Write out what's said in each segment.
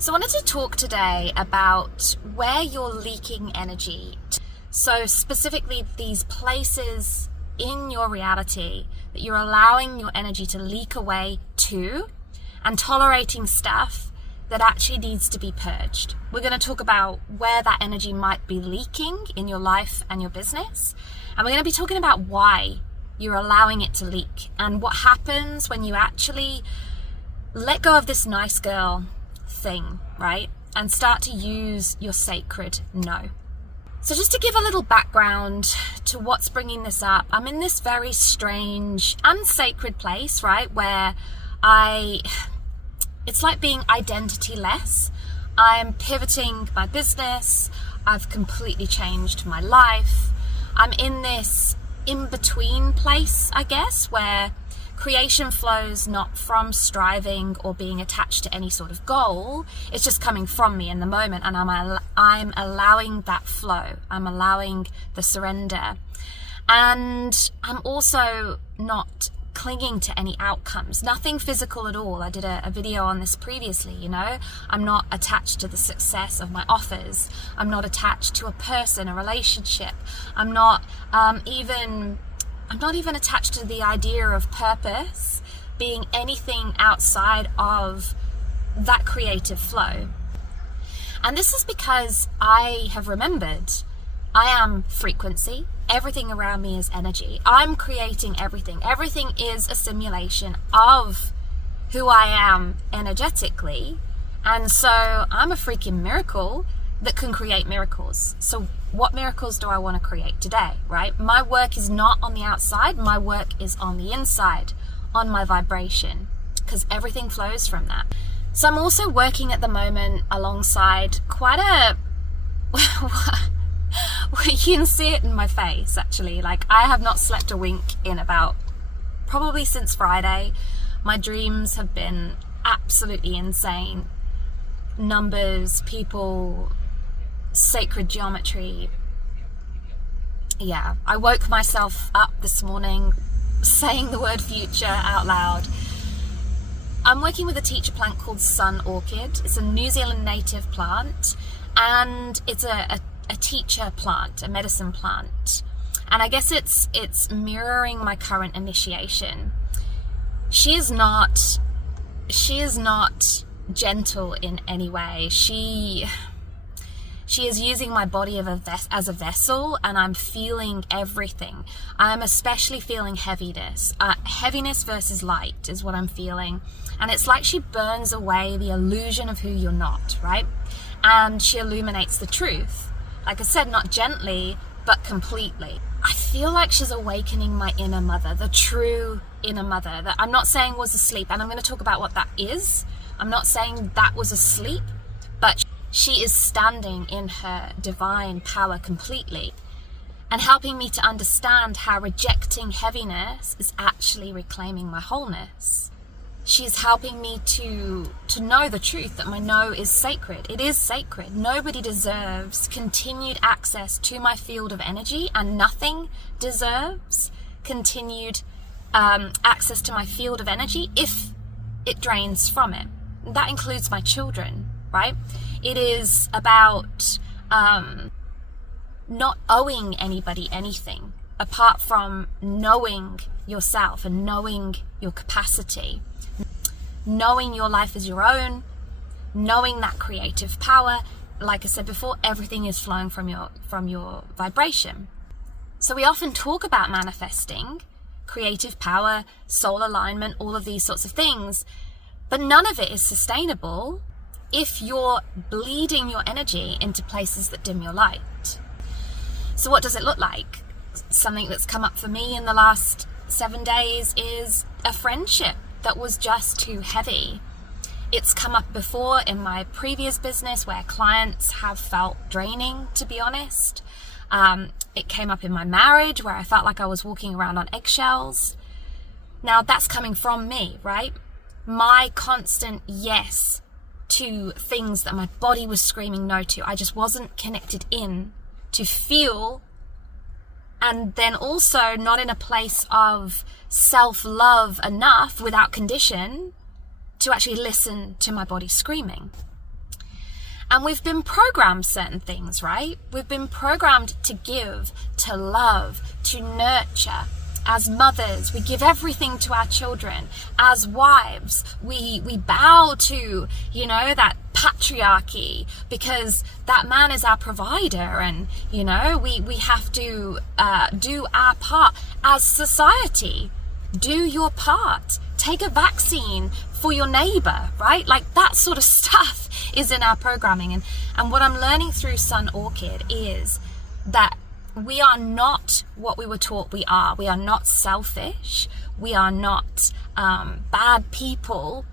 So I wanted to talk today about where you're leaking energy. So specifically these places in your reality that you're allowing your energy to leak away to, and tolerating stuff that actually needs to be purged. We're going to talk about where that energy might be leaking in your life and your business. And we're going to be talking about why you're allowing it to leak and what happens when you actually let go of this nice girl thing, right? And start to use your sacred no. So just to give a little background to what's bringing this up, I'm in this very strange, unsacred place, right? Where it's like being identity-less. I'm pivoting my business. I've completely changed my life. I'm in this in-between place, I guess, where creation flows not from striving or being attached to any sort of goal. It's just coming from me in the moment, and I'm allowing that flow. I'm allowing the surrender. And I'm also not clinging to any outcomes, nothing physical at all. I did a video on this previously, I'm not attached to the success of my offers. I'm not attached to a person, a relationship. I'm not even attached to the idea of purpose being anything outside of that creative flow. And this is because I have remembered I am frequency. Everything around me is energy. I'm creating everything. Everything is a simulation of who I am energetically. And so I'm a freaking miracle that can create miracles. So what miracles do I want to create today, right? My work is not on the outside. My work is on the inside, on my vibration, because everything flows from that. So I'm also working at the moment alongside quite a... You can see it in my face, actually. Like, I have not slept a wink in probably since Friday. My dreams have been absolutely insane. Numbers, people, sacred geometry. Yeah, I woke myself up this morning saying the word future out loud. I'm working with a teacher plant called Sun Orchid. It's a New Zealand native plant, and it's a teacher plant, a medicine plant. And I guess it's mirroring my current initiation. She is not gentle in any way. She is using my body as a vessel, and I'm feeling everything. I'm especially feeling heaviness. Heaviness versus light is what I'm feeling. And it's like she burns away the illusion of who you're not, right? And she illuminates the truth. Like I said, not gently, but completely. I feel like she's awakening my inner mother, the true inner mother that I'm not saying was asleep. And I'm going to talk about what that is. I'm not saying that was asleep, but she is standing in her divine power completely and helping me to understand how rejecting heaviness is actually reclaiming my wholeness. She's helping me to know the truth that my no is sacred. It is sacred. Nobody deserves continued access to my field of energy, and nothing deserves continued access to my field of energy if it drains from it. That includes my children, right? It is about not owing anybody anything apart from knowing yourself and knowing your capacity. Knowing your life is your own, knowing that creative power. Like I said before, everything is flowing from your vibration. So we often talk about manifesting, creative power, soul alignment, all of these sorts of things, but none of it is sustainable if you're bleeding your energy into places that dim your light. So what does it look like? Something that's come up for me in the last 7 days is a friendship that was just too heavy. It's come up before in my previous business where clients have felt draining, to be honest. It came up in my marriage where I felt like I was walking around on eggshells. Now that's coming from me, right? My constant yes to things that my body was screaming no to. I just wasn't connected in to feel, and then also not in a place of self-love enough without condition to actually listen to my body screaming. And we've been programmed certain things, right? We've been programmed to give, to love, to nurture. As mothers, we give everything to our children. As wives, we bow to, that patriarchy, because that man is our provider, and, we have to do our part. As society, do your part. Take a vaccine for your neighbor, right? Like, that sort of stuff is in our programming. And what I'm learning through Sun Orchid is that we are not what we were taught we are. We are not selfish. We are not bad people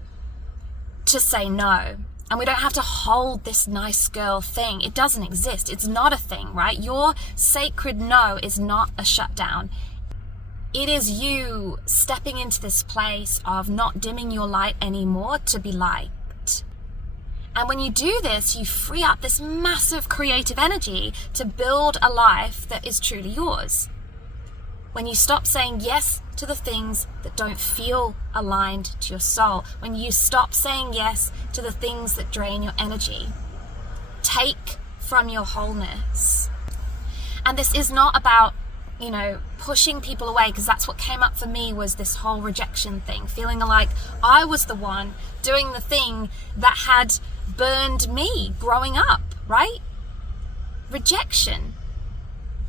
to say no. And we don't have to hold this nice girl thing. It doesn't exist. It's not a thing, right? Your sacred no is not a shutdown. It is you stepping into this place of not dimming your light anymore to be light. And when you do this, you free up this massive creative energy to build a life that is truly yours. When you stop saying yes to the things that don't feel aligned to your soul, when you stop saying yes to the things that drain your energy, take from your wholeness. And this is not about, pushing people away, because that's what came up for me, was this whole rejection thing, feeling like I was the one doing the thing that had burned me growing up, right? Rejection.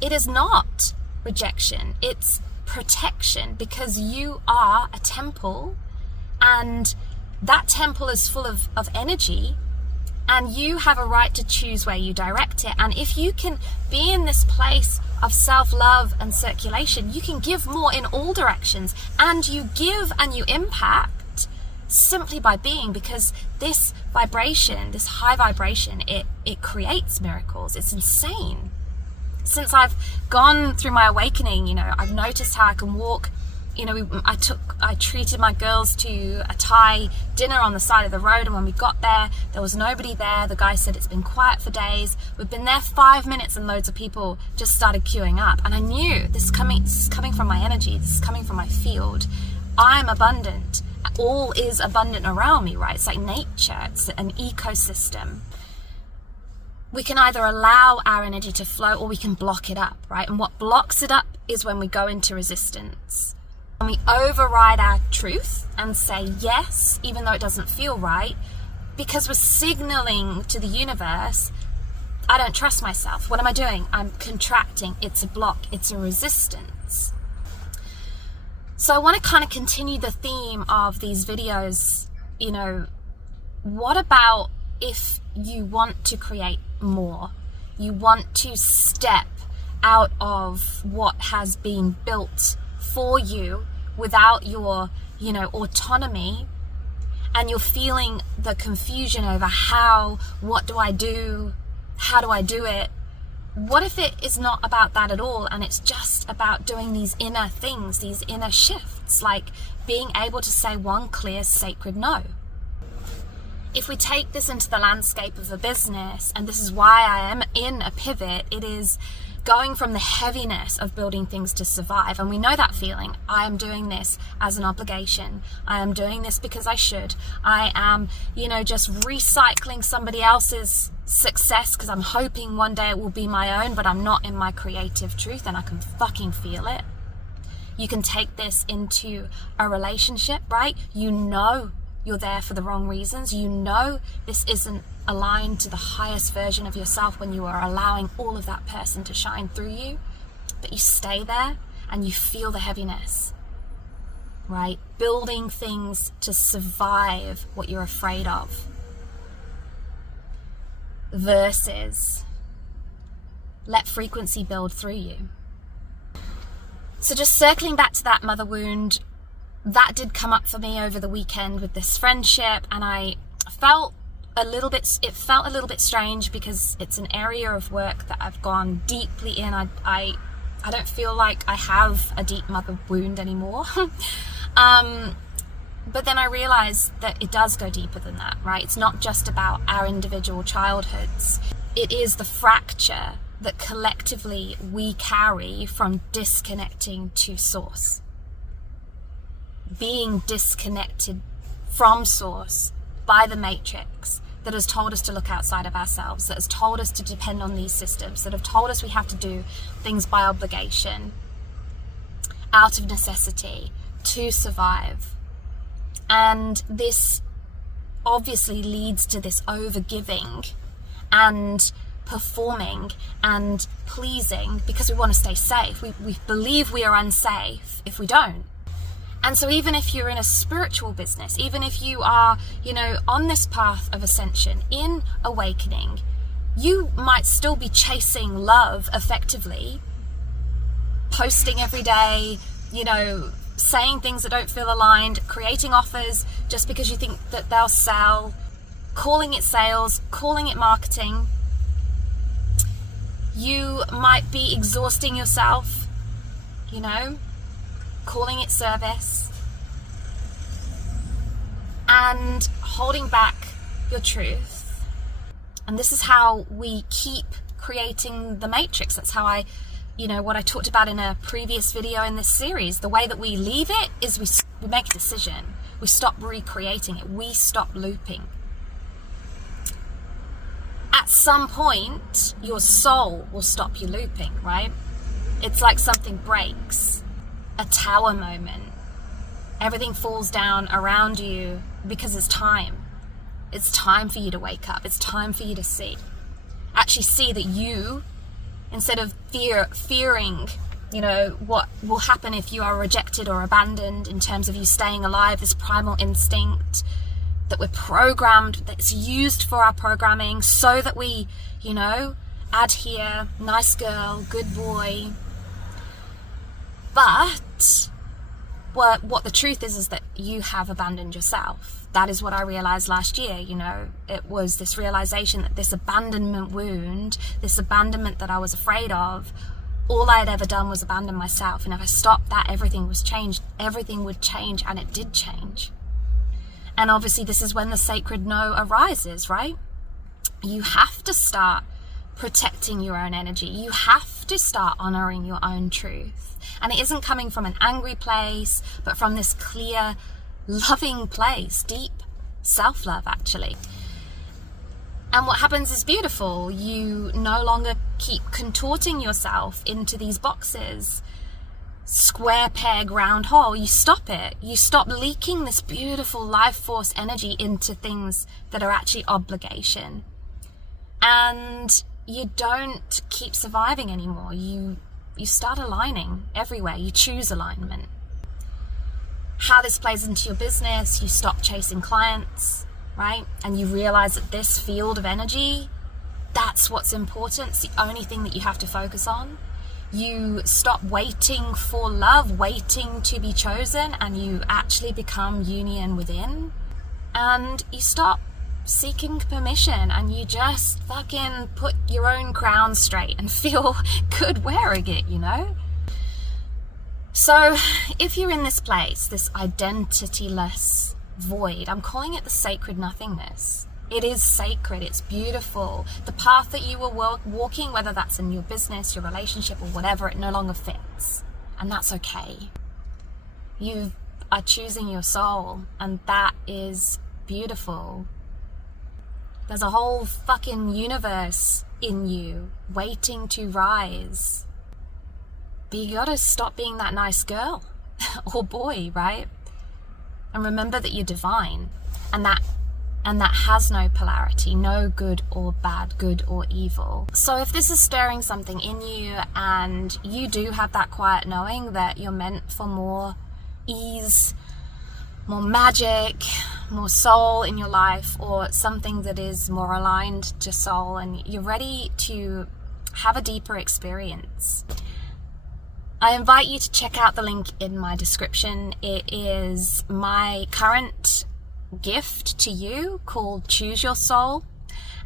It is not rejection. It's protection, because you are a temple, and that temple is full of energy, and you have a right to choose where you direct it. And if you can be in this place of self-love and circulation, you can give more in all directions, and you give and you impact simply by being, because this vibration, this high vibration, it creates miracles. It's insane. Since I've gone through my awakening, I've noticed how I can walk. I treated my girls to a Thai dinner on the side of the road, and when we got there was nobody there. The guy said it's been quiet for days. We've been there 5 minutes and loads of people just started queuing up. And I knew this is coming from my energy. This is coming from my field. I'm abundant. All is abundant around me, right? It's like nature. It's an ecosystem. We can either allow our energy to flow, or we can block it up, right? And what blocks it up is when we go into resistance. When we override our truth and say yes, even though it doesn't feel right, because we're signaling to the universe, I don't trust myself. What am I doing? I'm contracting. It's a block. It's a resistance. So I want to kind of continue the theme of these videos. What about if you want to create more? You want to step out of what has been built for you without your, autonomy, and you're feeling the confusion over what do I do? How do I do it? What if it is not about that at all, and it's just about doing these inner things, these inner shifts, like being able to say one clear, sacred no? If we take this into the landscape of a business, and this is why I am in a pivot, it is going from the heaviness of building things to survive. And we know that feeling. I am doing this as an obligation. I am doing this because I should. I am, just recycling somebody else's success because I'm hoping one day it will be my own, but I'm not in my creative truth, and I can fucking feel it. You can take this into a relationship, right? You're there for the wrong reasons. This isn't aligned to the highest version of yourself when you are allowing all of that person to shine through you, but you stay there and you feel the heaviness, right? Building things to survive what you're afraid of, versus let frequency build through you. So just circling back to that mother wound, that did come up for me over the weekend with this friendship, and I felt a little bit strange, because it's an area of work that I've gone deeply in. I don't feel like I have a deep mother wound anymore. But then I realized that it does go deeper than that, right? It's not just about our individual childhoods. It is the fracture that collectively we carry from disconnecting to source. Being disconnected from source by the matrix, that has told us to look outside of ourselves, that has told us to depend on these systems, that have told us we have to do things by obligation, out of necessity, to survive. And this obviously leads to this overgiving and performing and pleasing, because we want to stay safe. We believe we are unsafe if we don't. And so even if you're in a spiritual business, even if you are, on this path of ascension, in awakening, you might still be chasing love effectively, posting every day, saying things that don't feel aligned, creating offers just because you think that they'll sell, calling it sales, calling it marketing. You might be exhausting yourself, calling it service, and holding back your truth. And this is how we keep creating the matrix. That's how what I talked about in a previous video in this series. The way that we leave it is we make a decision. We stop recreating it. We stop looping. At some point, your soul will stop you looping, right? It's like something breaks. A tower moment. Everything falls down around you because it's time. It's time for you to wake up. It's time for you to see. Actually see that you, instead of fearing, what will happen if you are rejected or abandoned in terms of you staying alive, this primal instinct that we're programmed, that's used for our programming so that we, adhere, nice girl, good boy. But what the truth is that you have abandoned yourself. That is what I realized last year. It was this realization that this abandonment wound, this abandonment that I was afraid of, all I had ever done was abandon myself. And if I stopped that, everything would change, and it did change. And obviously this is when the sacred no arises, right? You have to start protecting your own energy. You have to start honoring your own truth. And it isn't coming from an angry place, but from this clear, loving place, deep self-love, actually. And what happens is beautiful. You no longer keep contorting yourself into these boxes. Square peg, round hole. You stop it. You stop leaking this beautiful life force energy into things that are actually obligation. And you don't keep surviving anymore. You start aligning everywhere. You choose alignment. How this plays into your business, you stop chasing clients, right? And you realize that this field of energy, that's what's important. It's the only thing that you have to focus on. You stop waiting for love, waiting to be chosen, and you actually become union within. And you stop seeking permission, and you just fucking put your own crown straight and feel good wearing it, So if you're in this place, this identityless void, I'm calling it the sacred nothingness. It is sacred. It's beautiful. The path that you were walking, whether that's in your business, your relationship, or whatever, it no longer fits. And that's okay. You are choosing your soul, and that is beautiful. There's a whole fucking universe in you waiting to rise. But you gotta stop being that nice girl or boy, right? And remember that you're divine, and that has no polarity, no good or bad, good or evil. So if this is stirring something in you, and you do have that quiet knowing that you're meant for more ease, more magic, more soul in your life, or something that is more aligned to soul, and you're ready to have a deeper experience, I invite you to check out the link in my description. It is my current gift to you called Choose Your Soul,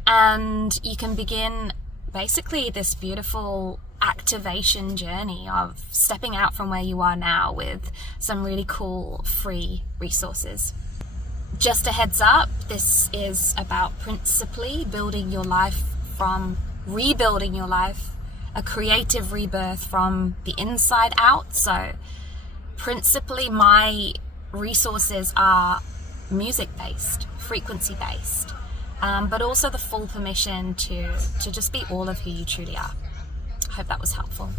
and you can begin basically this beautiful activation journey of stepping out from where you are now with some really cool free resources. Just a heads up, this is about principally building your life from rebuilding your life, a creative rebirth from the inside out. So principally my resources are music based, frequency based, but also the full permission to just be all of who you truly are. I hope that was helpful.